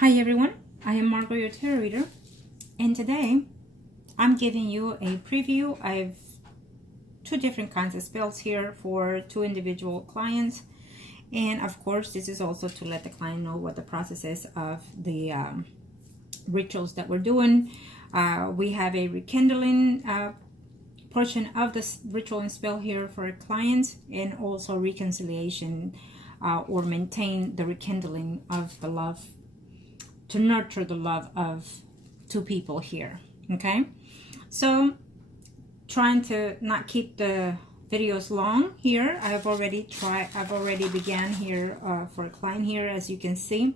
Hi everyone, I am Margourtarotreader, and today I'm giving you a preview. I've two different kinds of spells here for two individual clients, and of course this is also to let the client know what the process is of the rituals that we're doing. We have a rekindling portion of this ritual and spell here for a client, and also reconciliation or maintain the rekindling of the love, to nurture the love of two people here. Okay, so trying to not keep the videos long here. I've already began here for a client here. As you can see,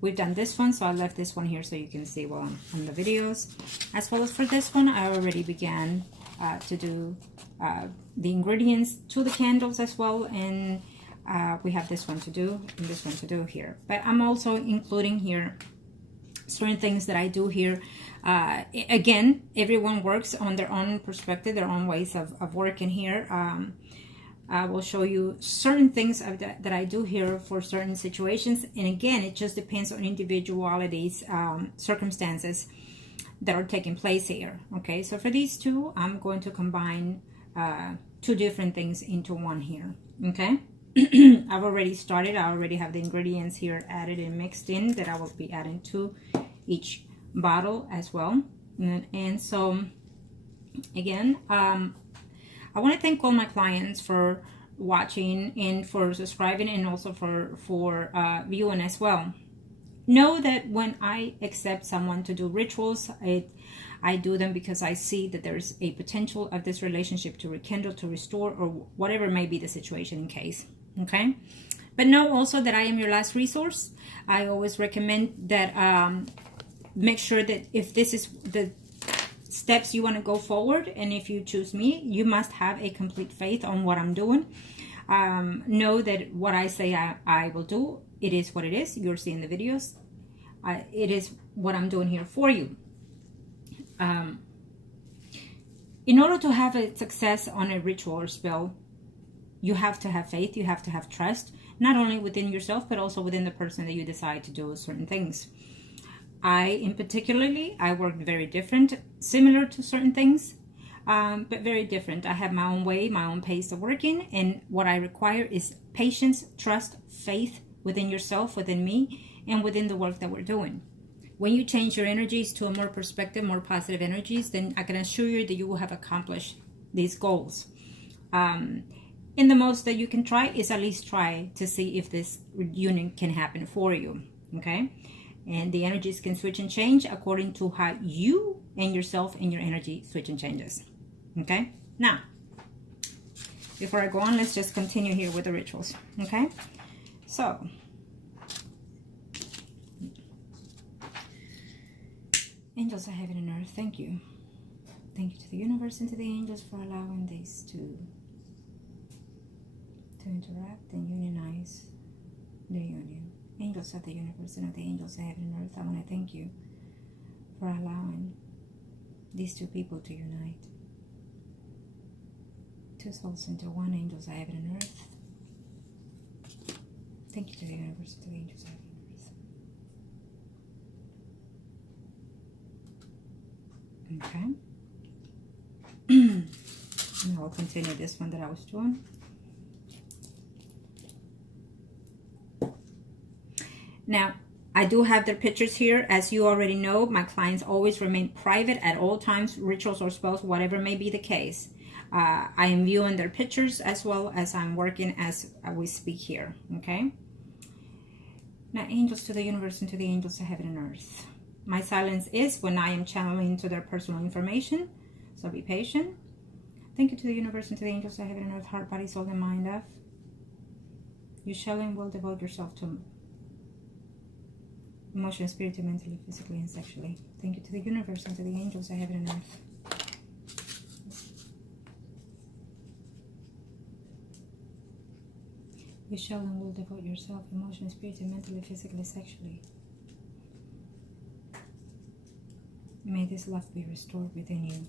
we've done this one, so I left this one here so you can see well on the videos. As well as for this one, I already began to do the ingredients to the candles as well, and we have this one to do and this one to do here. But I'm also including here certain things that I do here. Again, everyone works on their own perspective, their own ways of working here. I will show you certain things that I do here for certain situations, and again, it just depends on individualities, circumstances that are taking place here. Okay, so for these two, I'm going to combine two different things into one here. Okay. I've already started. I already have the ingredients here added and mixed in that I will be adding to each bottle as well. And so again, I want to thank all my clients for watching and for subscribing, and also for viewing as well. Know that when I accept someone to do rituals, I do them because I see that there's a potential of this relationship to rekindle, to restore, or whatever may be the situation in case. Okay, but know also that I am your last resource. I always recommend that make sure that if this is the steps you want to go forward, and if you choose me, you must have a complete faith on what I'm doing. Know that what I say I will do, it is what it is. You're seeing the videos. It is what I'm doing here for you. In order to have a success on a ritual or spell, you have to have faith, you have to have trust, not only within yourself, but also within the person that you decide to do certain things. In particularly, I work very different, similar to certain things, but very different. I have my own way, my own pace of working, and what I require is patience, trust, faith within yourself, within me, and within the work that we're doing. When you change your energies to a more perspective, more positive energies, then I can assure you that you will have accomplished these goals. And the most that you can try is at least try to see if this union can happen for you. Okay, and the energies can switch and change according to how you and yourself and your energy switch and changes. Okay, now before I go on, let's just continue here with the rituals. Okay, so angels of heaven and earth, thank you. Thank you to the universe and to the angels for allowing these to interact and unionize the union. Angels of the universe and of the angels of heaven and earth, I want to thank you for allowing these two people to unite. Two souls into one, angels of heaven and earth. Thank you to the universe and to the angels of heaven and earth. Okay. And I'll continue this one that I was doing. Now, I do have their pictures here. As you already know, my clients always remain private at all times, rituals or spells, whatever may be the case. I am viewing their pictures as well as I'm working as we speak here, okay? Now, angels to the universe and to the angels of heaven and earth. My silence is when I am channeling into their personal information, so be patient. Thank you to the universe and to the angels of heaven and earth, heart, body, soul, and mind of. You shall and will devote yourself to emotionally, spiritually, mentally, physically, and sexually. Thank you to the universe and to the angels of heaven and earth. You shall and will devote yourself emotionally, spiritually, mentally, physically, sexually. May this love be restored within you.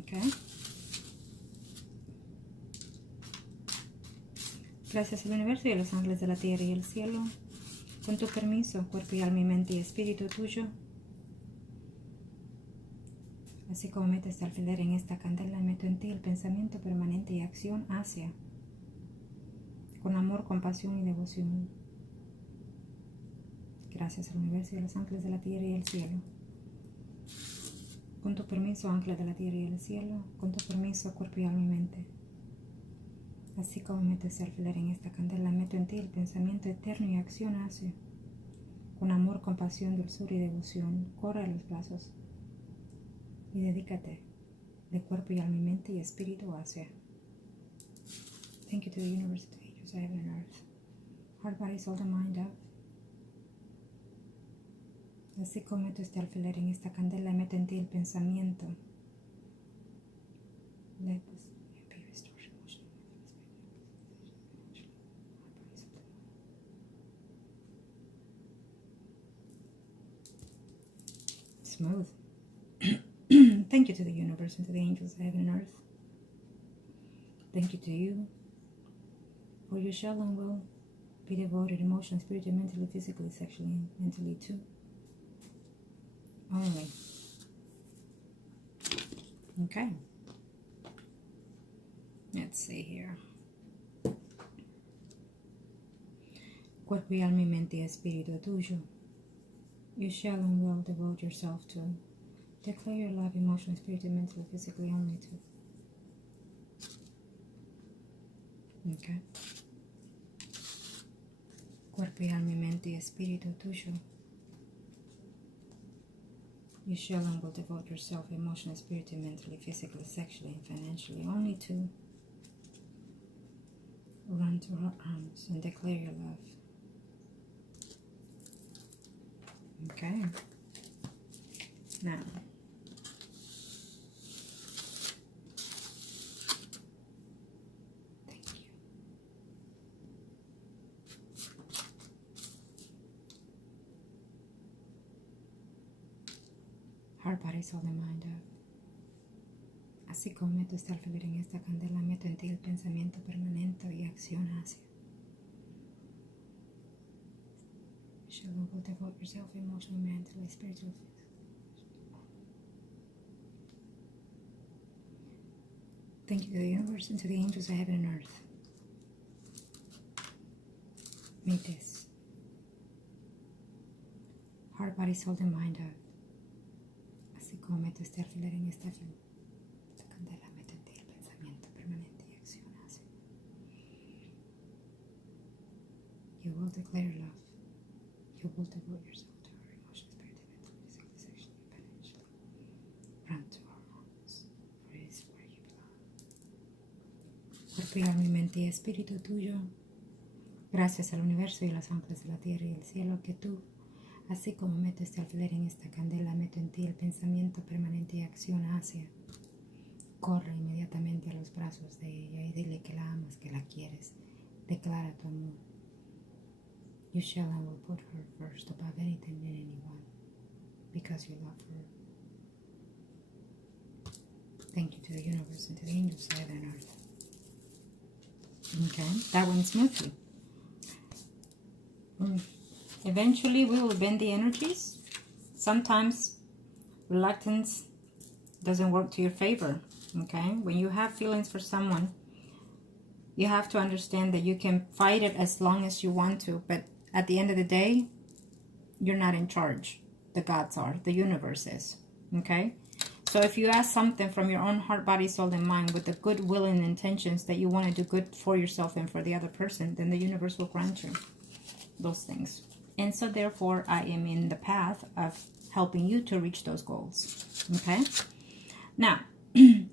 Okay. Gracias al universo y a los ángeles de la tierra y el cielo Con tu permiso, cuerpo y alma y mente y espíritu tuyo. Así como metes alfiler en esta candela, meto en ti el pensamiento permanente y acción hacia, con amor, compasión y devoción. Gracias al universo y a los ángeles de la tierra y el cielo. Con tu permiso, ángeles de la tierra y el cielo. Con tu permiso, cuerpo y alma y mente. Así como meto ese alfiler en esta candela, meto en ti el pensamiento eterno y acción hacia, con amor, compasión, dulzura y devoción. Corre a los brazos y dedícate de cuerpo y alma y mente y espíritu hacia. Thank you to the universe, to the angels, heaven and earth. Heart, body, soul, and mind up. Así como meto este alfiler en esta candela, meto en ti el pensamiento. Let this be restored emotionally. Smooth. Thank you to the universe and to the angels, heaven and earth. Thank you to you, for you shall and will be devoted emotionally, spiritually, mentally, physically, sexually, and mentally too. Only. Okay. Let's see here. Cuerpo y alma y mente y espíritu tuyo. You shall and will devote yourself to. Declare your love emotionally, spiritually, mentally, physically only to. Okay. Cuerpo y alma y mente y espíritu tuyo. You shall and will devote yourself emotionally, spiritually, mentally, physically, sexually, and financially only to. Run to her arms and declare your love. Okay. Now, thank you. Heart, body, soul, and mind up. Así como meto este alfiler en esta candela, meto en ti el pensamiento permanente y acción hacia. You shall and will devote yourself emotionally, mentally, spiritually. Thank you to the universe and to the angels of heaven and earth. May this heart, body, soul, and mind out. Así como meto este alfiler en esta candela, meto en ti el pensamiento permanente y acción hacia. You will declare love. You will devote yourself to her emotions, spirit, mentally, physically, sexually, financially. Run to her arms, for it is where you belong. Cuerpo y alma y mente y espíritu tuyo. Gracias al universo y a los ángeles de la tierra y el cielo que tú, así como meto este alfiler en esta candela, meto en ti el pensamiento permanente y acción hacia. Corre inmediatamente a los brazos de ella y dile que la amas, que la quieres. Declara tu amor. You shall and will put her first above anything and anyone, because you love her. Thank you to the universe and to the angels of heaven and earth. Okay, that went smoothly. Eventually, we will bend the energies. Sometimes reluctance doesn't work to your favor. Okay, when you have feelings for someone, you have to understand that you can fight it as long as you want to, but at the end of the day, you're not in charge. The gods are, the universe is. Okay, so if you ask something from your own heart, body, soul, and mind with the good will and intentions that you want to do good for yourself and for the other person, then the universe will grant you those things. And so therefore, I am in the path of helping you to reach those goals. Okay, now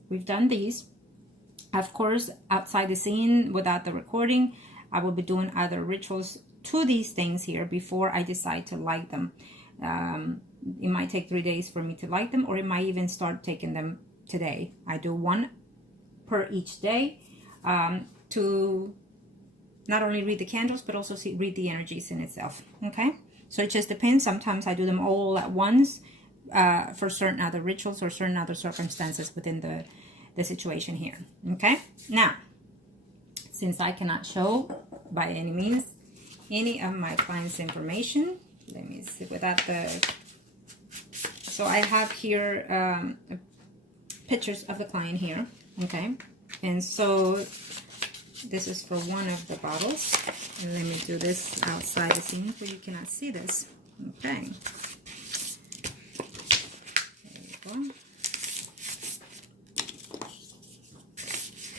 we've done these. Of course, outside the scene, without the recording, I will be doing other rituals to these things here before I decide to light them. It might take 3 days for me to light them, or it might even start taking them today. I do one per each day to not only read the candles, but also read the energies in itself. Okay, so it just depends. Sometimes I do them all at once for certain other rituals or certain other circumstances within the situation here. Okay, now, since I cannot show by any means any of my clients' information. Let me see without the... So I have here pictures of the client here, okay? And so this is for one of the bottles. And let me do this outside the scene so you cannot see this, okay? There you go.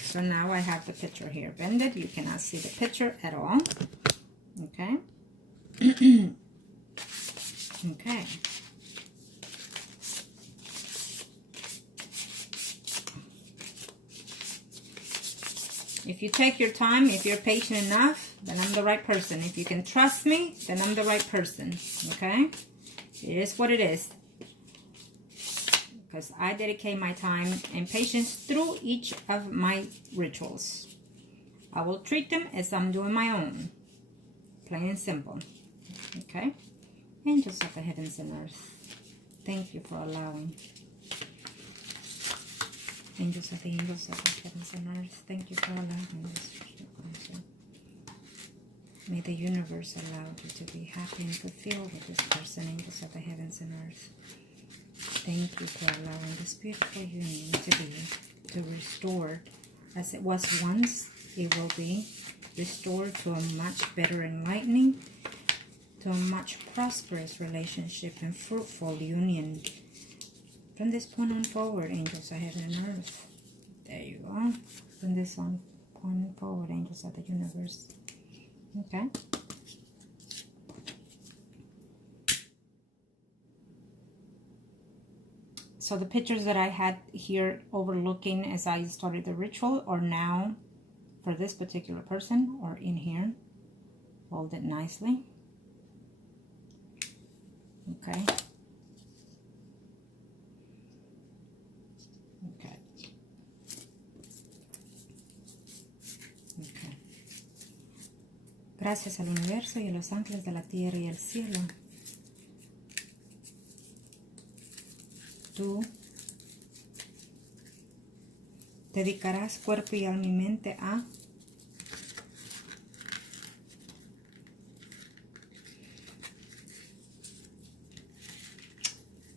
So now I have the picture here bended. You cannot see the picture at all. Okay. Okay. If you take your time, if you're patient enough, then I'm the right person. If you can trust me, then I'm the right person. Okay? It is what it is. Because I dedicate my time and patience through each of my rituals. I will treat them as I'm doing my own. Plain and simple. Okay? Angels of the heavens and earth, thank you for allowing. Angels of the heavens and earth, thank you for allowing this. May the universe allow you to be happy and fulfilled with this person, angels of the heavens and earth. Thank you for allowing this beautiful union to restore as it was once. It will be restored to a much better enlightening, to a much prosperous relationship and fruitful union. From this point on forward, angels of heaven and earth. There you go. From this point on forward, angels of the universe. Okay. So the pictures that I had here overlooking as I started the ritual are now for this particular person, or in here. Hold it nicely. Okay. Okay. Okay. Gracias al universo y a los ángeles de la tierra y el cielo. Tú dedicarás cuerpo y alma y mente a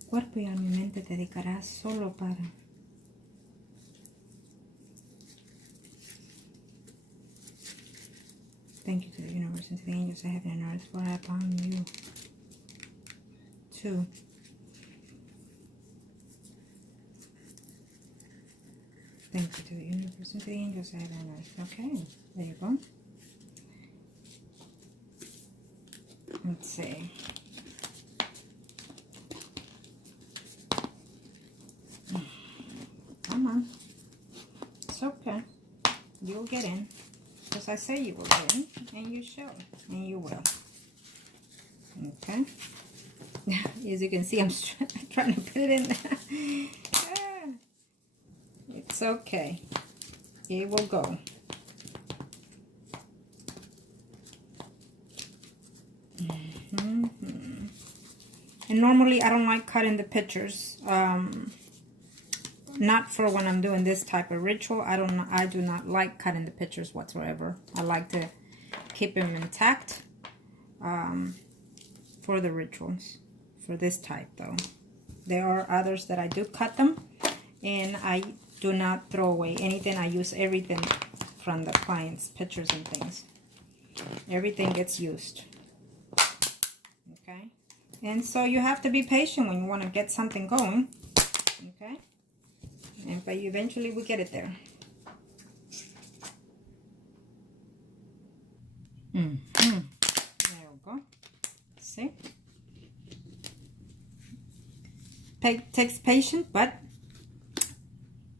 cuerpo y alma y mente te dedicarás solo para thank you to the universe and to the angels of heaven and earth for upon you too. Thank you to the universe and to the angels of heaven and earth. Okay, there you go. Let's see. Come on. It's okay. You'll get in. Because I say you will get in, and you shall, and you will. Okay. As you can see, I'm trying to put it in there. It's okay. It will go. And normally I don't like cutting the pictures. Not for when I'm doing this type of ritual. I do not like cutting the pictures whatsoever. I like to keep them intact for the rituals. For this type though. There are others that I do cut them, and I do not throw away anything. I use everything from the client's pictures and things. Everything gets used. Okay? And so you have to be patient when you want to get something going. Okay? But eventually we get it there. There we go. See? Takes patience, but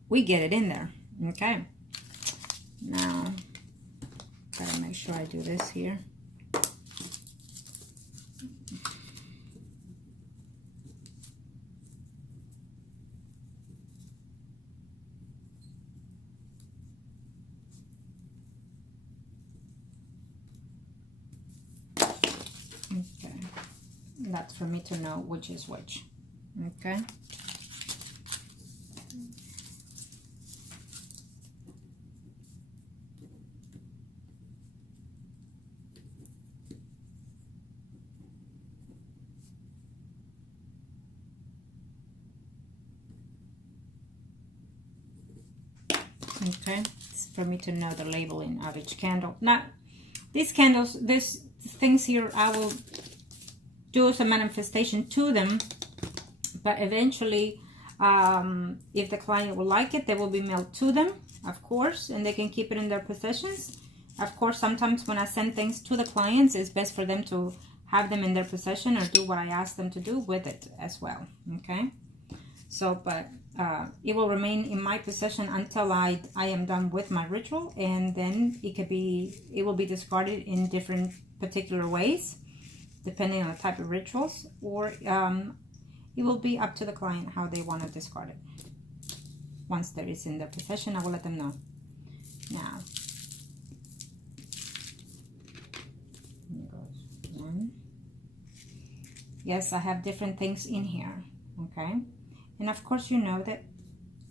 we get it in there. Okay. Now, gotta make sure I do this here. Okay. That's for me to know which is which. Okay. Okay, it's for me to know the labeling of each candle. Now, these candles, these things here, I will do some manifestation to them, but eventually, if the client will like it, they will be mailed to them, of course, and they can keep it in their possessions. Of course, sometimes when I send things to the clients, it's best for them to have them in their possession or do what I ask them to do with it as well. Okay, so but it will remain in my possession until I am done with my ritual, and then it will be discarded in different particular ways depending on the type of rituals, or it will be up to the client how they want to discard it. Once there is in their possession, I will let them know. Now, here goes one. Yes, I have different things in here, okay? And of course, you know that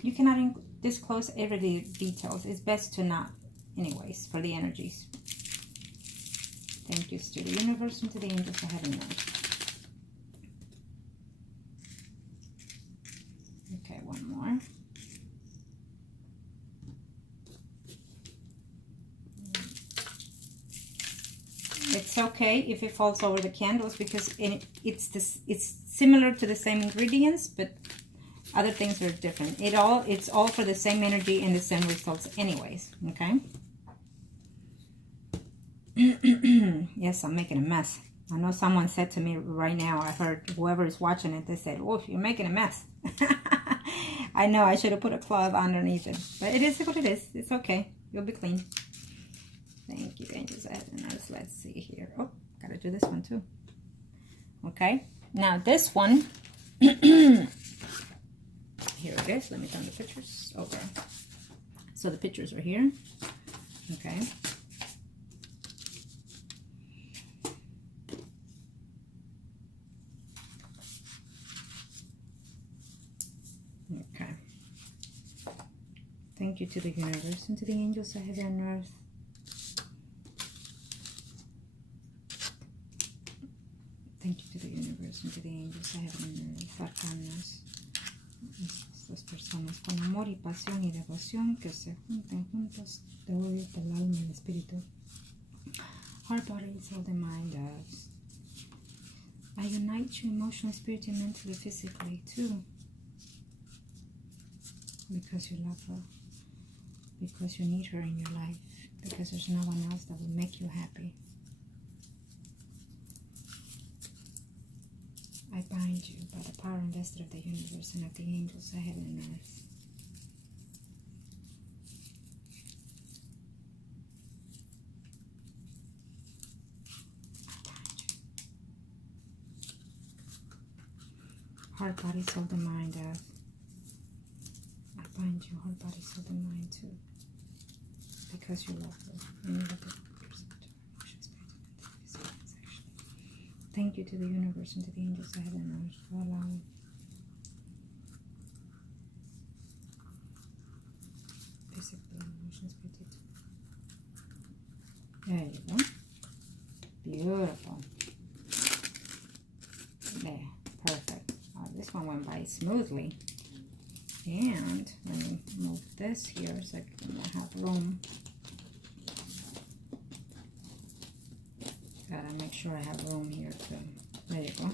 you cannot disclose every details. It's best to not, anyways, for the energies. Thank you to the universe and to the angels I have in mind. Okay, one more. It's okay if it falls over the candles, because it's similar to the same ingredients, but other things are different. It's all for the same energy and the same results anyways, okay? Yes, I'm making a mess. I know someone said to me right now, I heard whoever is watching it, they said, "Oh, you're making a mess." I know I should have put a cloth underneath it, but it is what it is. It's okay. You'll be clean. Thank you, angels. Let's see here. Oh, gotta do this one too. Okay, now this one, here it is. Let me turn the pictures over. So the pictures are here. Okay. Okay. Thank you to the universe and to the angels I have on earth. Thank you to the universe and to the angels I have on earth. Arcanos. Estas personas con amor y pasión y devoción que se junten juntos de odio del alma y el espíritu. Heart, body, soul, and mind does. I unite you emotionally, spiritually, mentally, physically too. Because you love her. Because you need her in your life. Because there's no one else that will make you happy. I bind you by the power invested of the universe and of the angels of heaven and earth. Heart, body, soul, and mind, earth. I bind you, heart, body, soul, and mind too. Because you love her. And you love her. Thank you to the universe and to the angels of heaven and earth for allowing. Physical emotions, there you go. Beautiful. There, perfect. Oh, this one went by smoothly. And let me move this here so I can have room. Gotta make sure I have room here too. There you go.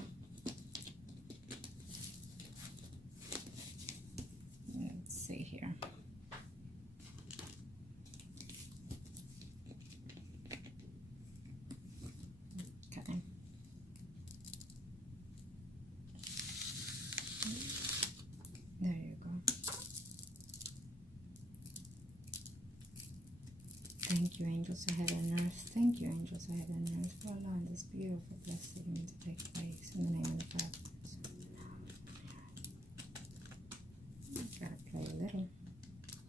Let's see here. Okay. There you go. Thank you, angels of heaven and earth. Thank you, angels of heaven and earth, for allowing this beautiful blessing to take place in the name of the Father. Gotta play a little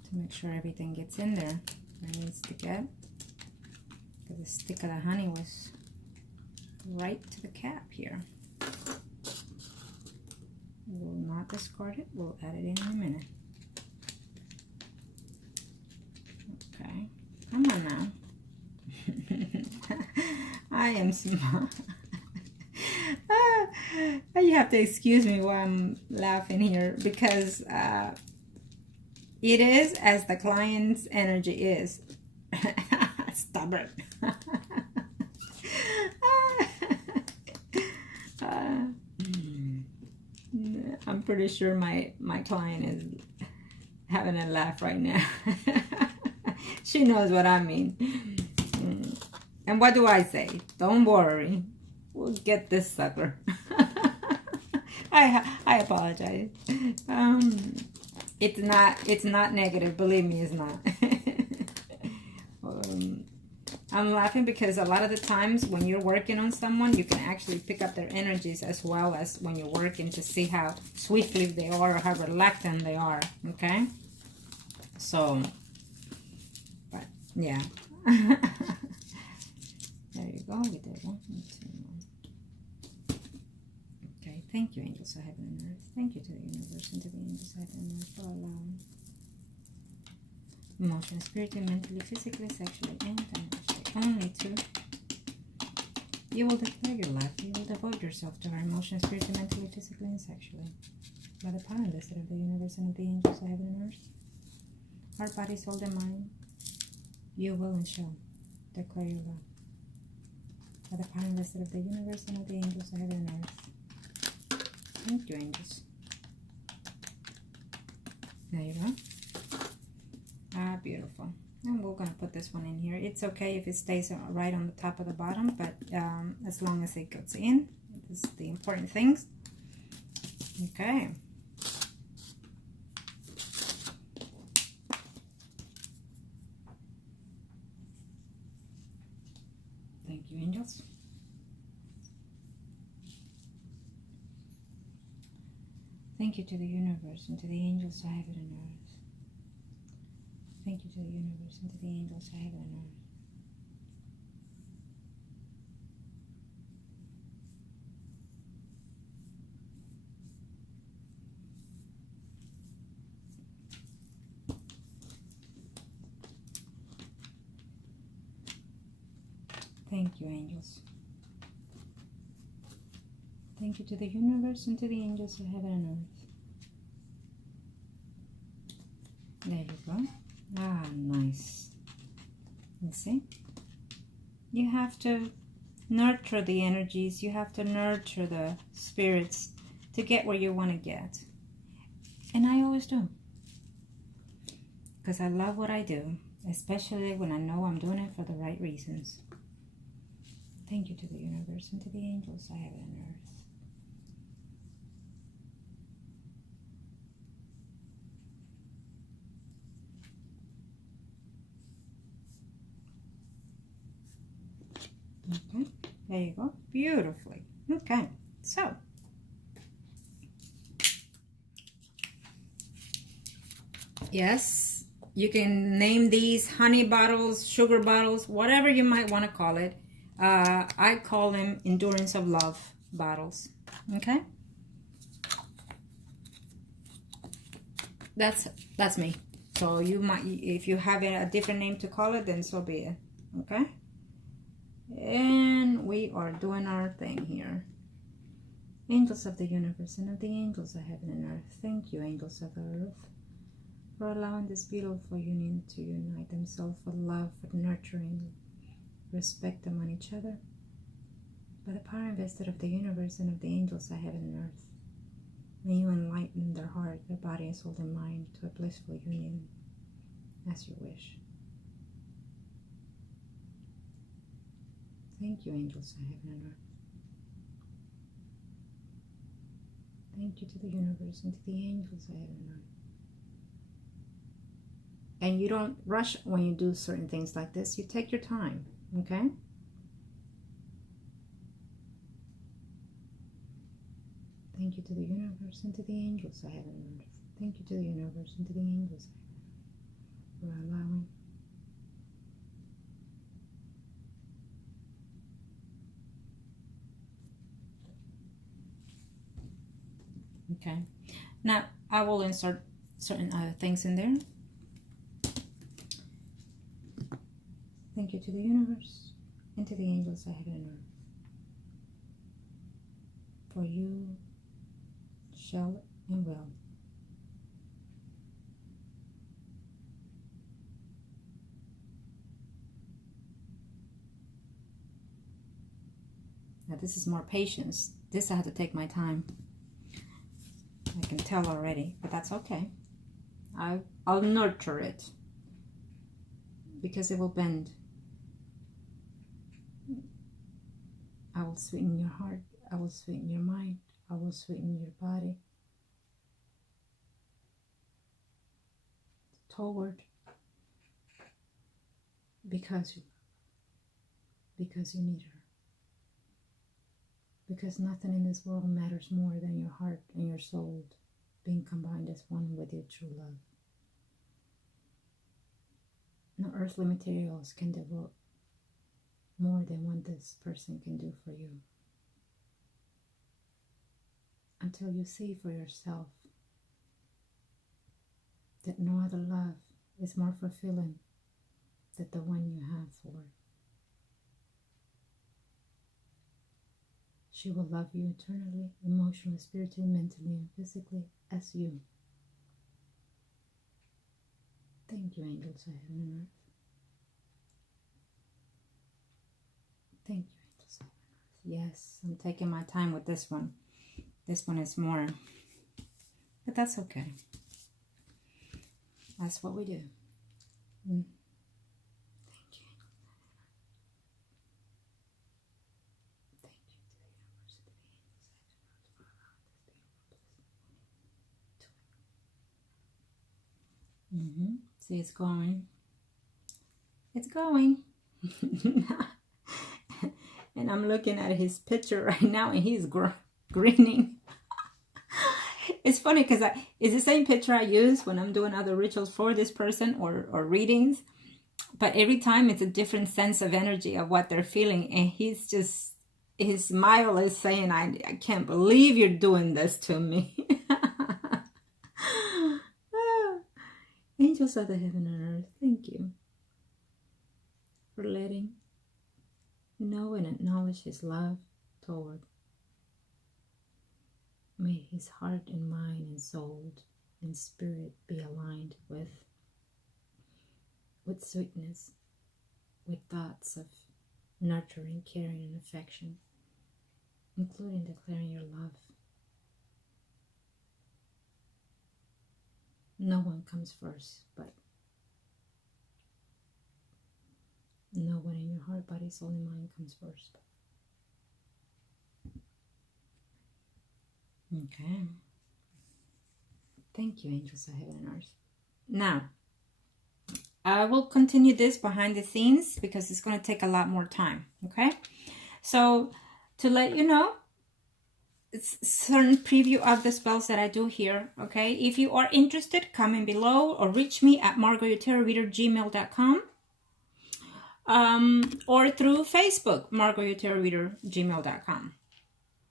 to make sure everything gets in there where it needs to get. Because the stick of the honey was right to the cap here. We'll not discard it. We'll add it in a minute. Okay. Come on now. I am smart. You have to excuse me while I'm laughing here, because It is as the client's energy is. Stubborn. I'm pretty sure my client is having a laugh right now. She knows what I mean. And what do I say? Don't worry. We'll get this sucker. I apologize. It's not negative. Believe me, it's not. I'm laughing because a lot of the times when you're working on someone, you can actually pick up their energies as well as when you're working to see how swiftly they are or how reluctant they are. Okay? So, but yeah. There you go. We did 1, 2, 1. Okay. Thank you, angels of heaven and earth. Thank you to the universe and to the angels of heaven and earth for allowing emotionally, spiritually, mentally, physically, sexually, and financially. Only to. You will declare your life. You will devote yourself to our emotionally, spiritually, mentally, physically, and sexually. By the power and vested of the universe and of the angels of heaven and earth. Our body, soul, and mind. You will and shall declare your love. By the power and vested of the universe and of the angels of heaven and earth. Thank you, angels. There you go. Ah, beautiful. And we're going to put this one in here. It's okay if it stays right on the top of the bottom, but as long as it goes in, this is the important things. Okay. Thank you, angels. Thank you to the universe and to the angels of heaven and earth. Thank you to the universe and to the angels of heaven and earth. Thank you, angels. Thank you to the universe and to the angels of heaven and earth. There you go. Ah, nice. You see? You have to nurture the energies. You have to nurture the spirits to get where you want to get. And I always do. Because I love what I do. Especially when I know I'm doing it for the right reasons. Thank you to the universe and to the angels of heaven and earth. Okay, there you go. Beautifully. Okay, so yes, you can name these honey bottles, sugar bottles, whatever you might want to call it. I call them endurance of love bottles. Okay, that's me. So you might, if you have a different name to call it, then so be it. Okay. And we are doing our thing here. Angels of the universe and of the angels of heaven and earth. Thank you, angels of the earth, for allowing this beautiful union to unite themselves with love, with nurturing, respect among each other. By the power invested of the universe and of the angels of heaven and earth, may you enlighten their heart, their body, soul, and mind to a blissful union as you wish. Thank you, angels of heaven and earth. Thank you to the universe and to the angels of heaven and earth. And you don't rush when you do certain things like this. You take your time, okay? Thank you to the universe and to the angels of heaven and earth. Thank you to the universe and to the angels of heaven for allowing okay. Now I will insert certain other things in there. Thank you to the universe and to the angels of heaven and earth. For you shall and will Now this is more patience. This I have to take my time. I can tell already, but that's okay. I'll nurture it because it will bend. I will sweeten your heart. I will sweeten your mind. I will sweeten your body toward because you need her. Because nothing in this world matters more than your heart and your soul being combined as one with your true love. No earthly materials can devote more than what this person can do for you. Until you see for yourself that no other love is more fulfilling than the one you have for her. She will love you eternally, emotionally, spiritually, mentally, and physically as you. Thank you, angels of heaven and earth. Thank you, angels of heaven and earth. Yes, I'm taking my time with this one. This one is more, but that's okay. That's what we do. Thank you. Thank you to the universe, to the angels, for allowing this beautiful See, it's going. It's going. And I'm looking at his picture right now, and he's grinning. It's funny because it's the same picture I use when I'm doing other rituals for this person or readings. But every time it's a different sense of energy of what they're feeling. And he's just, his smile is saying, I can't believe you're doing this to me. Angels of the heaven and earth, thank you for letting know and acknowledge his love toward. May his heart and mind and soul and spirit be aligned with sweetness, with thoughts of nurturing, caring, and affection, including declaring your love. No one comes first, but no one in your heart, body, soul, and mind comes first. Okay. Thank you, angels of heaven and earth. Now, I will continue this behind the scenes because it's going to take a lot more time. Okay. So to let you know, it's certain preview of the spells that I do here. Okay. If you are interested, comment below or reach me at Margourtarotreader@gmail.com. Or through Facebook, Margourtarotreader@gmail.com.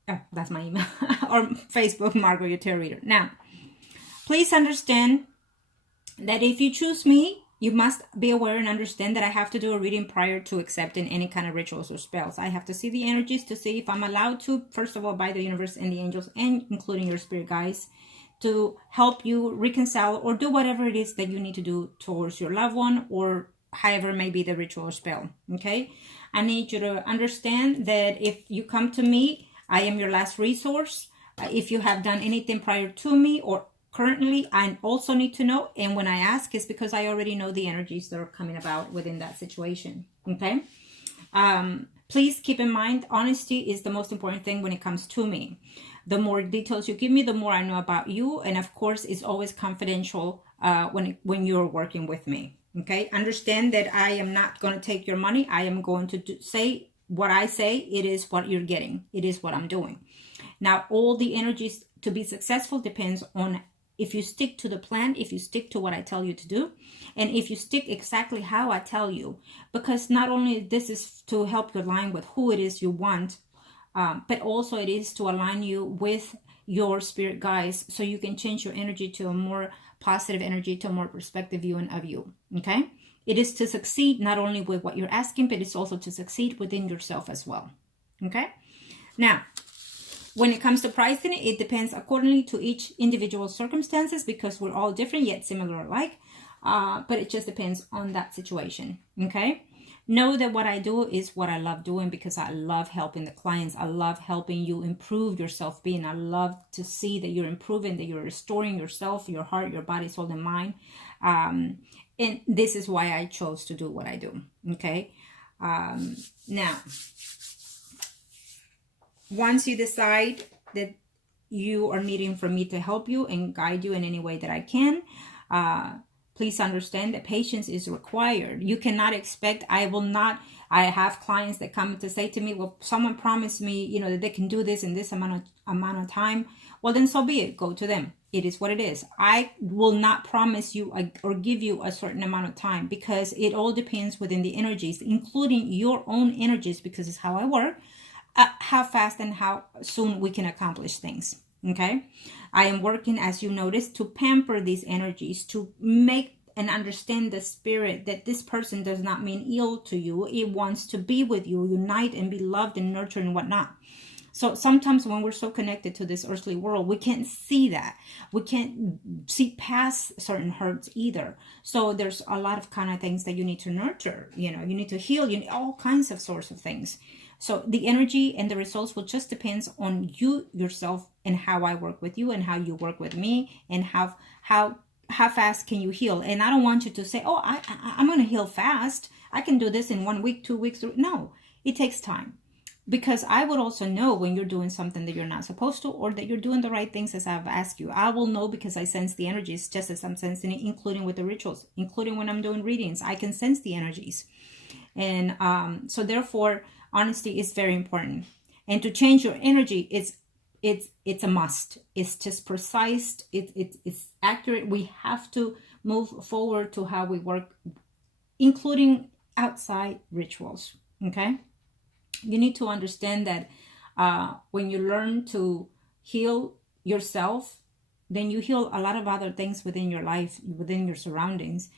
Oh, that's my email. Or Facebook, Margourtarotreader. Now, please understand that if you choose me, you must be aware and understand that I have to do a reading prior to accepting any kind of rituals or spells. I have to see the energies to see if I'm allowed to, first of all, by the universe and the angels, and including your spirit guides, to help you reconcile or do whatever it is that you need to do towards your loved one, or however may be the ritual or spell. Okay? I need you to understand that if you come to me, I am your last resource. If you have done anything prior to me or currently, I also need to know. And when I ask, it's because I already know the energies that are coming about within that situation. Okay. Please keep in mind, honesty is the most important thing when it comes to me. The more details you give me, the more I know about you. And of course, it's always confidential when you're working with me. Okay. Understand that I am not going to take your money. I am going to say what I say. It is what you're getting. It is what I'm doing. Now, all the energies to be successful depends on if you stick to the plan, if you stick to what I tell you to do, and if you stick exactly how I tell you, because not only this is to help you align with who it is you want, but also it is to align you with your spirit guides so you can change your energy to a more positive energy, to a more perspective view of you. Okay? It is to succeed not only with what you're asking, but it's also to succeed within yourself as well. Okay? Now, when it comes to pricing, it depends accordingly to each individual circumstances because we're all different yet similar alike. But it just depends on that situation. Okay. Know that what I do is what I love doing, because I love helping the clients. I love helping you improve your self-being. I love to see that you're improving, that you're restoring yourself, your heart, your body, soul, and mind. And this is why I chose to do what I do. Okay. Now, once you decide that you are needing for me to help you and guide you in any way that I can, please understand that patience is required. You cannot expect, I have clients that come to say to me, well, someone promised me, that they can do this in this amount of time. Well, then so be it. Go to them. It is what it is. I will not promise you or give you a certain amount of time, because it all depends within the energies, including your own energies, because it's how I work, how fast and how soon we can accomplish things. Okay. I am working, as you noticed, to pamper these energies, to make and understand the spirit that this person does not mean ill to you. It wants to be with you, unite and be loved and nurtured and whatnot. So sometimes when we're so connected to this earthly world, we can't see that. We can't see past certain hurts either. So there's a lot of kind of things that you need to nurture. You need to heal. You need all kinds of sorts of things. So the energy and the results will just depends on you yourself, and how I work with you and how you work with me, and how fast can you heal. And I don't want you to say, oh, I'm going to heal fast. I can do this in 1 week, 2 weeks. No, it takes time. Because I would also know when you're doing something that you're not supposed to, or that you're doing the right things as I've asked you. I will know because I sense the energies, just as I'm sensing it, including with the rituals, including when I'm doing readings. I can sense the energies. And so therefore, honesty is very important. And to change your energy, it's a must. It's just precise. It's accurate. We have to move forward to how we work, including outside rituals. Okay. You need to understand that when you learn to heal yourself, then you heal a lot of other things within your life, within your surroundings.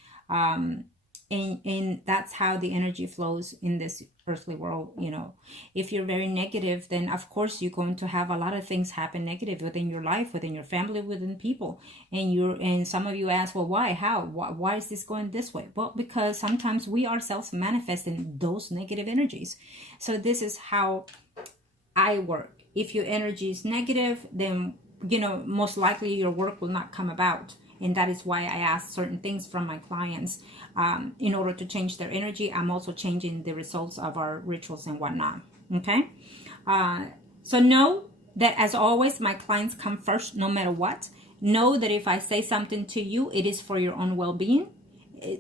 And that's how the energy flows in this earthly world. If you're very negative, then of course you're going to have a lot of things happen negative within your life, within your family, within people. And some of you ask, well, why? How? Why is this going this way? Well, because sometimes we ourselves manifest in those negative energies. So this is how I work. If your energy is negative, then most likely your work will not come about. And that is why I ask certain things from my clients in order to change their energy. I'm also changing the results of our rituals and whatnot. Okay. So know that, as always, my clients come first no matter what. Know that if I say something to you, it is for your own well-being,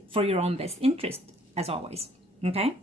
for your own best interest, as always. Okay.